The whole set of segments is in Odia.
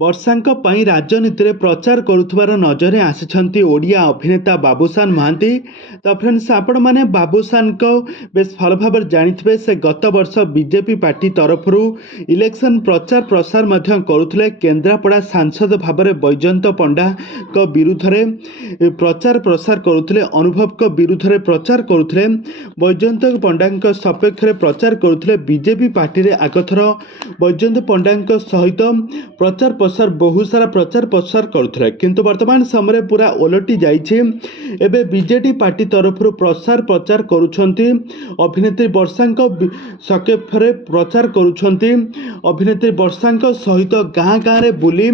ବର୍ଷାଙ୍କ ପାଇଁ ରାଜନୀତିରେ ପ୍ରଚାର କରୁଥିବାର ନଜରରେ ଆସିଛନ୍ତି ଓଡ଼ିଆ ଅଭିନେତା ବାବୁସାନ ମହାନ୍ତି। ତ ଫ୍ରେଣ୍ଡସ୍, ଆପଣମାନେ ବାବୁସାନଙ୍କ ବେଶ ଭଲ ଭାବରେ ଜାଣିଥିବେ। ସେ ଗତ ବର୍ଷ ବିଜେପି ପାର୍ଟି ତରଫରୁ ଇଲେକ୍ସନ୍ ପ୍ରଚାର ପ୍ରସାର ମଧ୍ୟ କରୁଥିଲେ। କେନ୍ଦ୍ରାପଡ଼ା ସାଂସଦ ଭାବରେ ବୈଜୟନ୍ତ ପଣ୍ଡାଙ୍କ ବିରୁଦ୍ଧରେ ପ୍ରଚାର ପ୍ରସାର କରୁଥିଲେ, ଅନୁଭବଙ୍କ ବିରୁଦ୍ଧରେ ପ୍ରଚାର କରୁଥିଲେ, ବୈଜୟନ୍ତ ପଣ୍ଡାଙ୍କ ସପକ୍ଷରେ ପ୍ରଚାର କରୁଥିଲେ। ବିଜେପି ପାର୍ଟିରେ ଆଗଥର ବୈଜୟନ୍ତ ପଣ୍ଡାଙ୍କ ସହିତ ପ୍ରଚାର ପ୍ରସାର ବହୁ ସାରା ପ୍ରଚାର ପ୍ରସାର କରୁଥିଲେ, କିନ୍ତୁ ବର୍ତ୍ତମାନ ସମୟରେ ପୁରା ଓଲଟି ଯାଇଛି। ଏବେ ବିଜେଡି ପାର୍ଟି ତରଫରୁ ପ୍ରଚାର କରୁଛନ୍ତି। ଅଭିନେତ୍ରୀ ବର୍ଷାଙ୍କ ସପକ୍ଷରେ ପ୍ରଚାର କରୁଛନ୍ତି। ଅଭିନେତ୍ରୀ ବର୍ଷାଙ୍କ ସହିତ ଗାଁ ଗାଁରେ ବୁଲି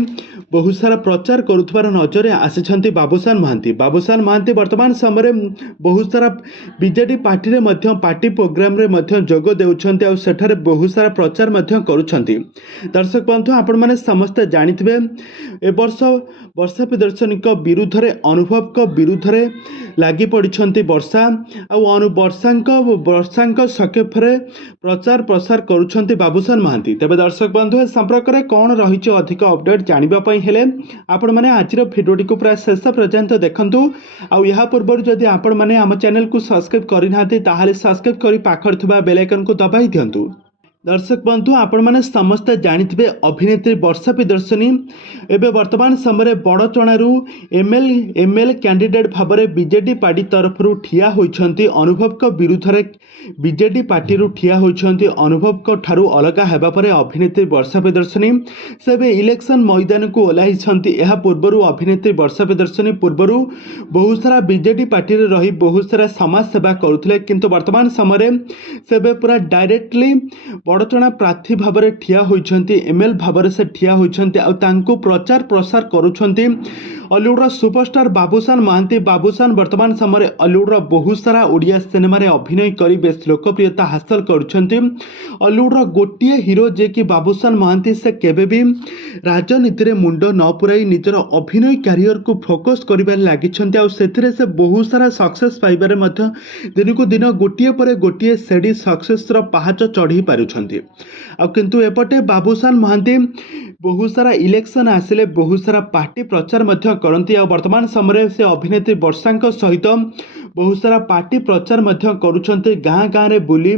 ବହୁ ସାରା ପ୍ରଚାର କରୁଥିବାର ନଜରରେ ଆସିଛନ୍ତି ବାବୁସାନ ମହାନ୍ତି। ବାବୁସାନ ମହାନ୍ତି ବର୍ତ୍ତମାନ ସମୟରେ ବହୁ ସାରା ବିଜେଡି ପାର୍ଟିରେ ମଧ୍ୟ ପାର୍ଟି ପ୍ରୋଗ୍ରାମରେ ମଧ୍ୟ ଯୋଗ ଦେଉଛନ୍ତି, ଆଉ ସେଠାରେ ବହୁ ସାରା ପ୍ରଚାର ମଧ୍ୟ କରୁଛନ୍ତି। ଦର୍ଶକ ବନ୍ଧୁ, ଆପଣମାନେ ସମସ୍ତେ ଜାଣିଥିବେ ଏ ବର୍ଷ ବର୍ଷା ପ୍ରିୟଦର୍ଶିନୀଙ୍କ ବିରୁଦ୍ଧରେ ଅନୁଭବଙ୍କ ବିରୁଦ୍ଧରେ ଲାଗି ପଡ଼ିଛନ୍ତି ବର୍ଷା, ଆଉ ବର୍ଷାଙ୍କ ସପକ୍ଷରେ ପ୍ରଚାର ପ୍ରସାର କରୁଛନ୍ତି ବାବୁସାନ ମହାନ୍ତି। ତେବେ ଦର୍ଶକ ବନ୍ଧୁ, ଏ ସମ୍ପର୍କରେ କ'ଣ ରହିଛି ଅଧିକ ଅପଡେଟ୍ ଜାଣିବା ପାଇଁ ହେଲେ ଆପଣମାନେ ଆଜିର ଭିଡ଼ିଓଟିକୁ ପ୍ରାୟ ଶେଷ ପର୍ଯ୍ୟନ୍ତ ଦେଖନ୍ତୁ। ଆଉ ଏହା ପୂର୍ବରୁ ଯଦି ଆପଣମାନେ ଆମ ଚ୍ୟାନେଲକୁ ସବସ୍କ୍ରାଇବ୍ କରିନାହାନ୍ତି ତାହେଲେ ସବସ୍କ୍ରାଇବ୍ କରି ପାଖରେ ଥିବା ବେଲ୍ ଆଇକନକୁ ଦବାଇ ଦିଅନ୍ତୁ। ଦର୍ଶକ ବନ୍ଧୁ, ଆପଣମାନେ ସମସ୍ତେ ଜାଣିଥିବେ ଅଭିନେତ୍ରୀ ବର୍ଷା ପ୍ରିୟଦର୍ଶିନୀ ଏବେ ବର୍ତ୍ତମାନ ସମୟରେ ବଡ଼ଚଣାରୁ ଏମଏଲଏ କ୍ୟାଣ୍ଡିଡେଟ୍ ଭାବରେ ବିଜେଡି ପାର୍ଟି ତରଫରୁ ଠିଆ ହୋଇଛନ୍ତି। ଅନୁଭବଙ୍କ ବିରୁଦ୍ଧରେ ବିଜେଡି ପାର୍ଟିରୁ ଠିଆ ହୋଇଛନ୍ତି। ଅନୁଭବଙ୍କ ଠାରୁ ଅଲଗା ହେବା ପରେ ଅଭିନେତ୍ରୀ ବର୍ଷା ପ୍ରିୟଦର୍ଶିନୀ ସେ ଏବେ ଇଲେକ୍ସନ୍ ମଇଦାନକୁ ଓହ୍ଲାଇଛନ୍ତି। ଏହା ପୂର୍ବରୁ ଅଭିନେତ୍ରୀ ବର୍ଷା ପ୍ରିୟଦର୍ଶିନୀ ପୂର୍ବରୁ ବହୁ ସାରା ବିଜେଡି ପାର୍ଟିରେ ରହି ବହୁ ସାରା ସମାଜ ସେବା କରୁଥିଲେ, କିନ୍ତୁ ବର୍ତ୍ତମାନ ସମୟରେ ସେ ଏବେ ପୁରା ଡାଇରେକ୍ଟଲି ବଡ଼ଚଣା ପ୍ରାର୍ଥୀ ଭାବରେ ଠିଆ ହୋଇଛନ୍ତି। ଏମଏଲଏ ଭାବରେ ସେ ଠିଆ ହୋଇଛନ୍ତି, ଆଉ ତାଙ୍କୁ ପ୍ରଚାର ପ୍ରସାର କରୁଛନ୍ତି ଅଲିଉଡ଼ର ସୁପରଷ୍ଟାର ବାବୁସାନ ମହାନ୍ତି। ବାବୁସାନ ବର୍ତ୍ତମାନ ସମୟରେ ଅଲିଉଡ଼ର ବହୁ ସାରା ଓଡ଼ିଆ ସିନେମାରେ ଅଭିନୟ କରି ବେଶ ଲୋକପ୍ରିୟତା ହାସଲ କରୁଛନ୍ତି। ଅଲିଉଡ଼ର ଗୋଟିଏ ହିରୋ ଯିଏକି ବାବୁସାନ ମହାନ୍ତି, ସେ କେବେ ବି ରାଜନୀତିରେ ମୁଣ୍ଡ ନ ପୁରାଇ ନିଜର ଅଭିନୟ କ୍ୟାରିୟରକୁ ଫୋକସ କରିବାରେ ଲାଗିଛନ୍ତି, ଆଉ ସେଥିରେ ସେ ବହୁ ସାରା ସକ୍ସେସ୍ ପାଇବାରେ ମଧ୍ୟ ଦିନକୁ ଦିନ ଗୋଟିଏ ପରେ ଗୋଟିଏ ସେଡ଼ି ସକ୍ସେସର ପାହାଚ ଚଢ଼ି ପାରୁଛନ୍ତି। ଆଉ କିନ୍ତୁ ଏପଟେ ବାବୁସାନ ମହାନ୍ତି ବହୁ ସାରା ଇଲେକ୍ସନ୍ ଆସିଲେ ବହୁ ସାରା ପାର୍ଟି ପ୍ରଚାର ମଧ୍ୟ କରନ୍ତି, ଆଉ ବର୍ତ୍ତମାନ ସମୟରେ ସେ ଅଭିନେତ୍ରୀ ବର୍ଷାଙ୍କ ସହିତ ବହୁ ସାରା ପାର୍ଟି ପ୍ରଚାର ମଧ୍ୟ କରୁଛନ୍ତି। ଗାଁ ଗାଁରେ ବୁଲି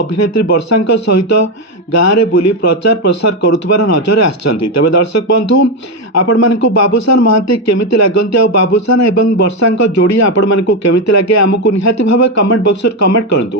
ଅଭିନେତ୍ରୀ ବର୍ଷାଙ୍କ ସହିତ ଗାଁରେ ବୁଲି ପ୍ରଚାର ପ୍ରସାର କରୁଥିବାର ନଜରରେ ଆସିଛନ୍ତି। ତେବେ ଦର୍ଶକ ବନ୍ଧୁ, ଆପଣମାନଙ୍କୁ ବାବୁସାନ ମହାନ୍ତି କେମିତି ଲାଗନ୍ତି, ଆଉ ବାବୁସାନ ଏବଂ ବର୍ଷାଙ୍କ ଯୋଡ଼ି ଆପଣମାନଙ୍କୁ କେମିତି ଲାଗେ, ଆମକୁ ନିହାତି ଭାବେ କମେଣ୍ଟ ବକ୍ସରେ କମେଣ୍ଟ କରନ୍ତୁ।